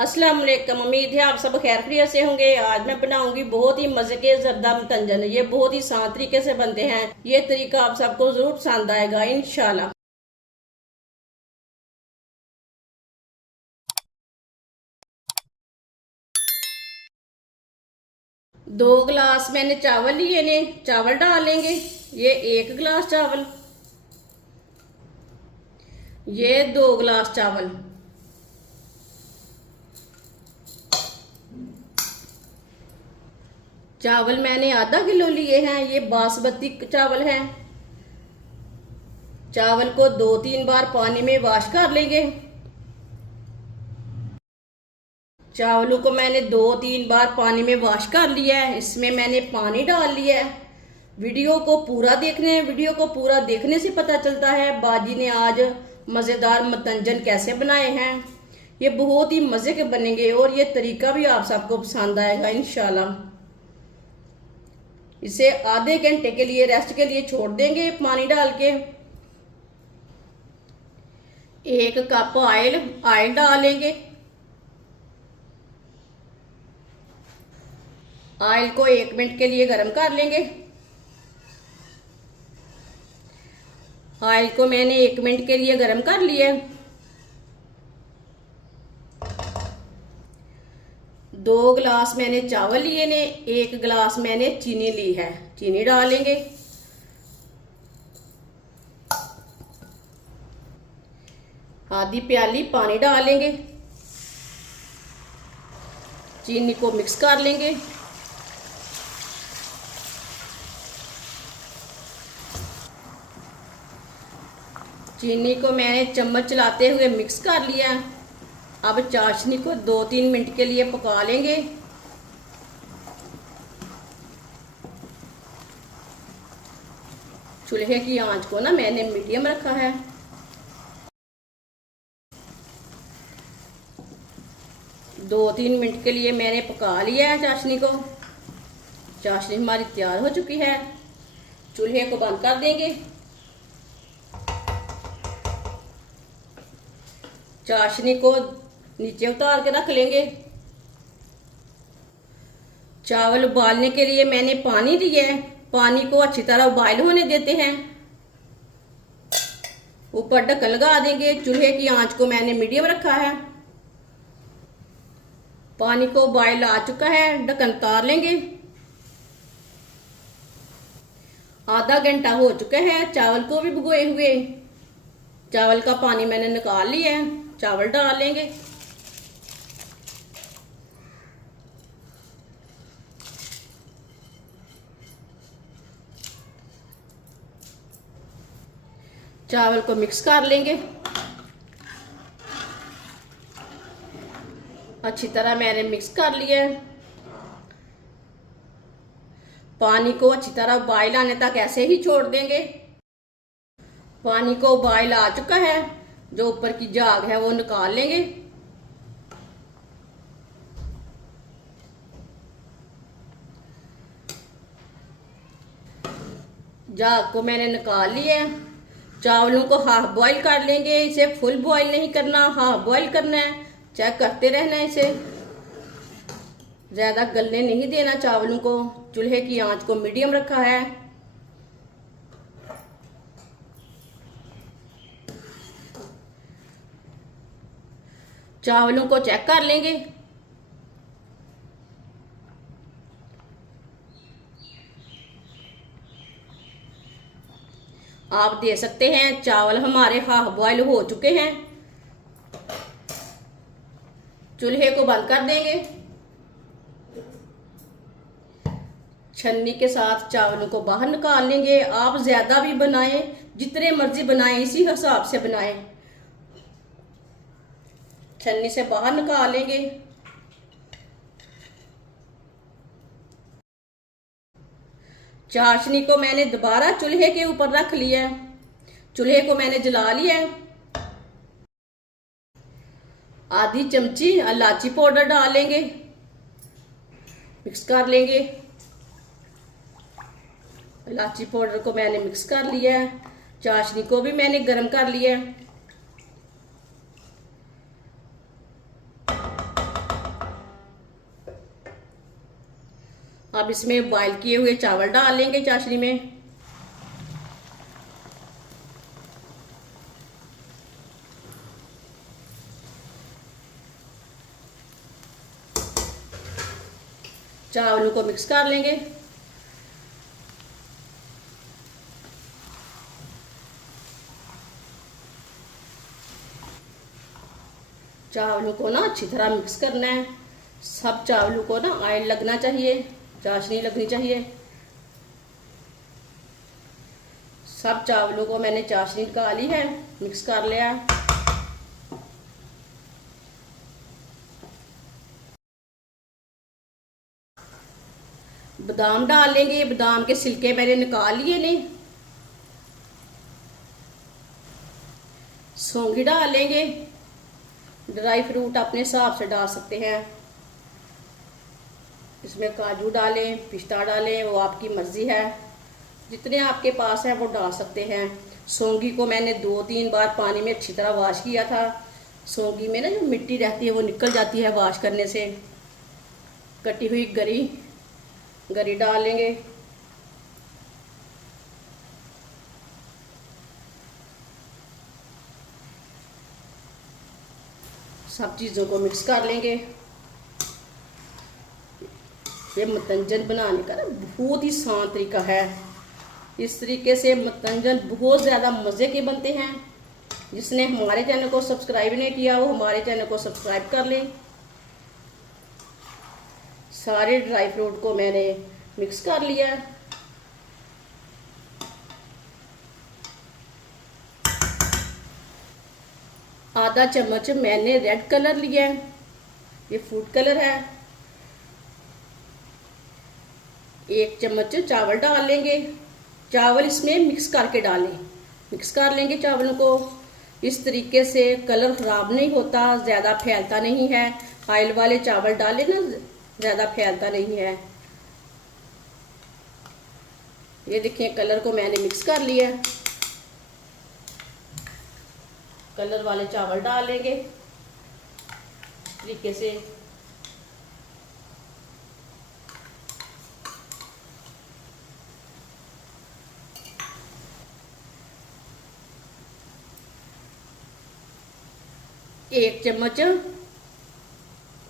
अस्सलाम वालेकुम। उम्मीद है आप सब खैर खैरियत से होंगे। आज मैं बनाऊंगी बहुत ही मजे के जर्दा मतंजन। ये बहुत ही आसान तरीके से बनते हैं। ये तरीका आप सबको जरूर पसंद आएगा इंशाल्लाह। 2 गिलास मैंने चावल लिए ने, चावल डाल लेंगे। ये 1 गिलास चावल, ये 2 गिलास चावल। चावल मैंने आधा किलो लिए हैं। ये बासमती चावल हैं। चावल को 2-3 बार पानी में वॉश कर लेंगे। चावलों को मैंने 2-3 बार पानी में वॉश कर लिया है। इसमें मैंने पानी डाल लिया है। वीडियो को पूरा देखने हैं। वीडियो को पूरा देखने से पता चलता है बाजी ने आज मज़ेदार मतंजन कैसे बनाए हैं। ये बहुत ही मज़े के बनेंगे और ये तरीका भी आप सबको पसंद आएगा इंशाल्लाह। इसे आधे घंटे के लिए रेस्ट के लिए छोड़ देंगे पानी डाल के। 1 कप ऑयल डालेंगे। ऑयल को 1 मिनट के लिए गर्म कर लेंगे। ऑयल को मैंने 1 मिनट के लिए गर्म कर लिया। 2 गिलास मैंने चावल लिए ने, 1 गिलास मैंने चीनी ली है। चीनी डालेंगे। आधी प्याली पानी डालेंगे। चीनी को मिक्स कर लेंगे। चीनी को मैंने चम्मच चलाते हुए मिक्स कर लिया। अब चाशनी को 2-3 मिनट के लिए पका लेंगे। चूल्हे की आंच को ना मैंने मीडियम रखा है। दो 3 मिनट के लिए मैंने पका लिया है चाशनी को। चाशनी हमारी तैयार हो चुकी है। चूल्हे को बंद कर देंगे। चाशनी को नीचे उतार के रख लेंगे। चावल उबालने के लिए मैंने पानी लिया है। पानी को अच्छी तरह उबाल होने देते हैं। ऊपर ढक्कन लगा देंगे। चूल्हे की आंच को मैंने मीडियम रखा है। पानी को उबाल आ चुका है। ढक्कन उतार लेंगे। आधा घंटा हो चुका है चावल को भी भिगोए हुए। चावल का पानी मैंने निकाल लिया है। चावल डाल लेंगे। चावल को मिक्स कर लेंगे। अच्छी तरह मैंने मिक्स कर लिया है। पानी को अच्छी तरह उबाल आने तक ऐसे ही छोड़ देंगे। पानी को उबाल आ चुका है। जो ऊपर की झाग है वो निकाल लेंगे। झाग को मैंने निकाल लिया है। चावलों को हाफ बॉईल कर लेंगे। इसे फुल बॉईल नहीं करना, हाफ बॉईल करना है। चेक करते रहना है। इसे ज्यादा गलने नहीं देना चावलों को। चूल्हे की आंच को मीडियम रखा है। चावलों को चेक कर लेंगे। आप दे सकते हैं चावल हमारे हाफ बॉईल हो चुके हैं। चूल्हे को बंद कर देंगे। छन्नी के साथ चावलों को बाहर निकाल लेंगे। आप ज्यादा भी बनाएं, जितने मर्जी बनाएं, इसी हिसाब से बनाएं। छन्नी से बाहर निकाल लेंगे। चाशनी को मैंने दोबारा चूल्हे के ऊपर रख लिया। चूल्हे को मैंने जला लिया। आधी चमची इलायची पाउडर डालेंगे। मिक्स कर लेंगे। इलायची पाउडर को मैंने मिक्स कर लिया है। चाशनी को भी मैंने गर्म कर लिया है। अब इसमें बॉयल किए हुए चावल डाल लेंगे चाशनी में। चावलों को मिक्स कर लेंगे। चावलों को ना अच्छी तरह मिक्स करना है। सब चावलों को ना ऑयल लगना चाहिए, चाशनी लगनी चाहिए। सब चावलों को मैंने चाशनी निकाली है, मिक्स कर लिया। बादाम डाल लेंगे। बादाम के छिलके मैंने निकाल लिए नहीं। सौंगी डाल लेंगे। ड्राई फ्रूट अपने हिसाब से डाल सकते हैं। इसमें काजू डालें, पिस्ता डालें, वो आपकी मर्जी है। जितने आपके पास है वो डाल सकते हैं। सौंगी को मैंने 2-3 बार पानी में अच्छी तरह वॉश किया था। सौंगी में ना जो मिट्टी रहती है वो निकल जाती है वॉश करने से। कटी हुई गरी डाल लेंगे। सब चीज़ों को मिक्स कर लेंगे। ये मतंजन बनाने का ना बहुत ही आसान तरीका है। इस तरीके से मतंजन बहुत ज़्यादा मज़े के बनते हैं। जिसने हमारे चैनल को सब्सक्राइब नहीं किया वो हमारे चैनल को सब्सक्राइब कर ले। सारे ड्राई फ्रूट को मैंने मिक्स कर लिया। आधा चम्मच मैंने रेड कलर लिया है, ये फूड कलर है। 1 चम्मच चावल डाल लेंगे। चावल इसमें मिक्स करके डालें। मिक्स कर लेंगे चावलों को। इस तरीके से कलर ख़राब नहीं होता, ज़्यादा फैलता नहीं है। ऑयल वाले चावल डालें ना, ज़्यादा फैलता नहीं है। ये देखिए कलर को मैंने मिक्स कर लिया। कलर वाले चावल डाल लेंगे तरीके से। एक चम्मच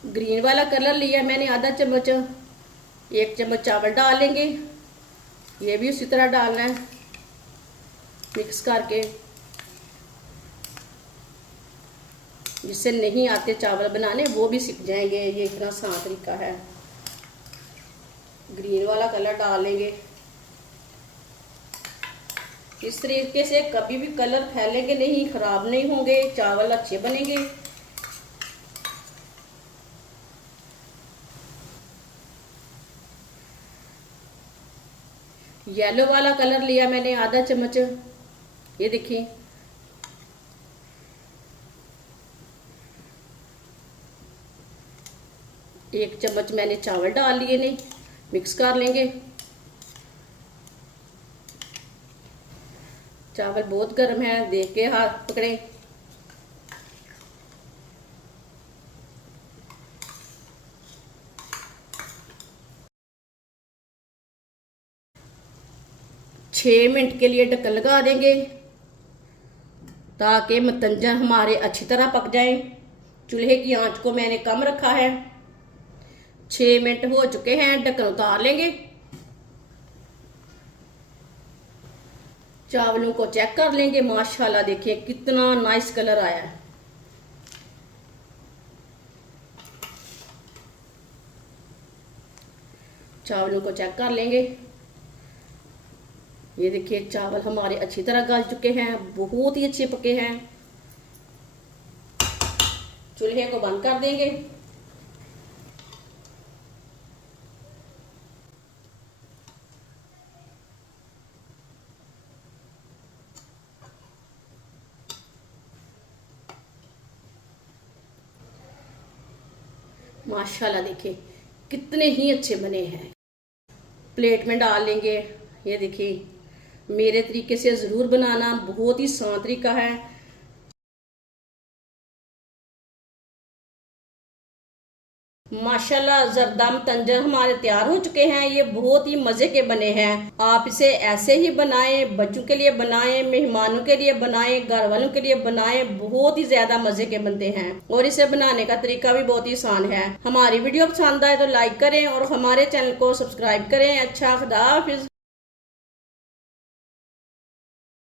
ग्रीन वाला कलर लिया मैंने, आधा चम्मच। 1 चम्मच चावल डाल लेंगे। ये भी उसी तरह डालना है मिक्स करके। जिससे नहीं आते चावल बनाने वो भी सीख जाएंगे। ये इतना आसान तरीका है। ग्रीन वाला कलर डाल लेंगे। इस तरीके से कभी भी कलर फैलेंगे नहीं, खराब नहीं होंगे, चावल अच्छे बनेंगे। येलो वाला कलर लिया मैंने, आधा चम्मच। ये देखिए एक चम्मच मैंने चावल डाल लिए नहीं, मिक्स कर लेंगे। चावल बहुत गर्म है, देख के हाथ पकड़े। छः मिनट के लिए ढक्कन लगा देंगे ताकि मतंजन हमारे अच्छी तरह पक जाए। चूल्हे की आंच को मैंने कम रखा है। 6 मिनट हो चुके हैं, ढक्कन उतार लेंगे। चावलों को चेक कर लेंगे। माशाल्लाह देखिए कितना नाइस कलर आया है। चावलों को चेक कर लेंगे। ये देखिए चावल हमारे अच्छी तरह गल चुके हैं, बहुत ही अच्छे पके हैं। चूल्हे को बंद कर देंगे। माशाल्लाह देखिए कितने ही अच्छे बने हैं। प्लेट में डाल लेंगे। ये देखिए मेरे तरीके से ज़रूर बनाना, बहुत ही आसान तरीका है। माशाल्लाह जरदम तंजर हमारे तैयार हो चुके हैं। ये बहुत ही मजे के बने हैं। आप इसे ऐसे ही बनाएं, बच्चों के लिए बनाएं, मेहमानों के लिए बनाएं, घर वालों के लिए बनाएं। बहुत ही ज्यादा मजे के बनते हैं और इसे बनाने का तरीका भी बहुत ही आसान है। हमारी वीडियो पसंद आए तो लाइक करें और हमारे चैनल को सब्सक्राइब करें। अच्छा, खुदा हाफिज।